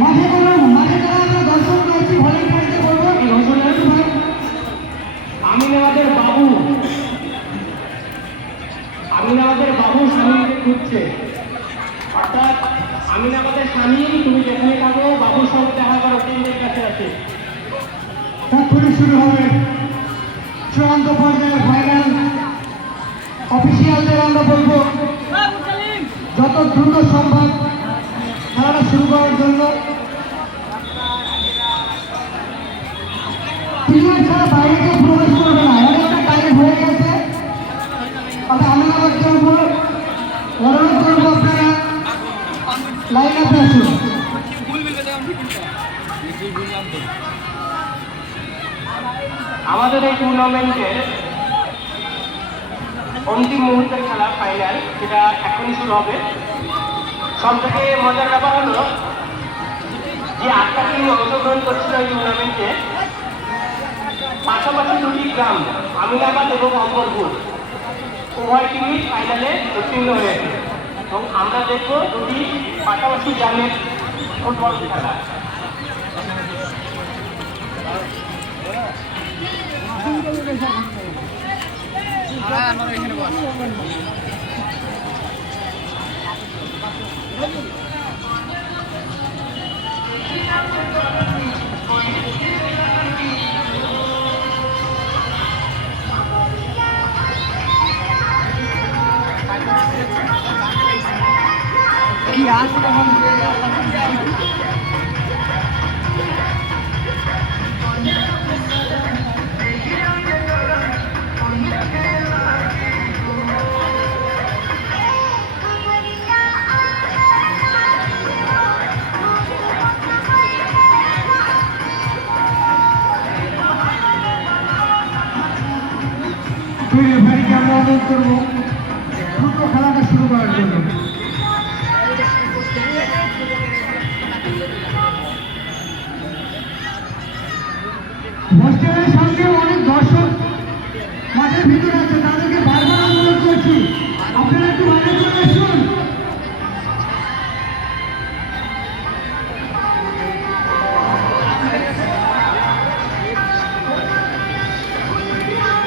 মাঠে যারা আমরা দর্শক রয়েছি ভলেন্টিয়ারকে বলবো আমিনাবাদের বাবু স্বামীকে খুঁজছে, অর্থাৎ আমিনাবাদের স্বামী তুমি যেখানে থাকো বাবুর সঙ্গে দেখা করো, কেন্দ্রের কাছে আছে। এক্ষুনি শুরু হবে চূড়ান্ত পর্যায়ে ফাইনাল। অফিসিয়ালদের আমরা বলবো যত দ্রুত সম্ভব খেলাটা শুরু করার জন্য। প্লেয়ার ছাড়া বাইরে কেউ প্রবেশ করবে না, অনেকটা টাইম হয়ে গেছে। তবে আমি আমাদের উপর অনুরোধ করবো আপনারা লাইন আপে আসুন। আমাদের এই টুর্নামেন্টের অন্তিম মুহূর্তের খেলা ফাইনাল, সেটা এখনই শুরু হবে। সব থেকে মজার ব্যাপার হলো যে 8টা টিম অংশগ্রহণ করছিল এই টুর্নামেন্টে, পাশাপাশি দুটি গ্রাম আমিনাবাদ এবং অম্বরপুর উভয় টিমই ফাইনালে উত্তীর্ণ হয়েছে এবং আমরা দেখবো দুটি পাশাপাশি গ্রামের ফুটবল খেলা। কি আসলে ভাইকে আমরা অনুরোধ করবো দ্রুত খেলাটা শুরু করার জন্য। হোস্টেলের সঙ্গে অনেক দর্শক মাঠের ভিতরে আছে, তাদেরকে বারবার অনুরোধ করছি আপনারা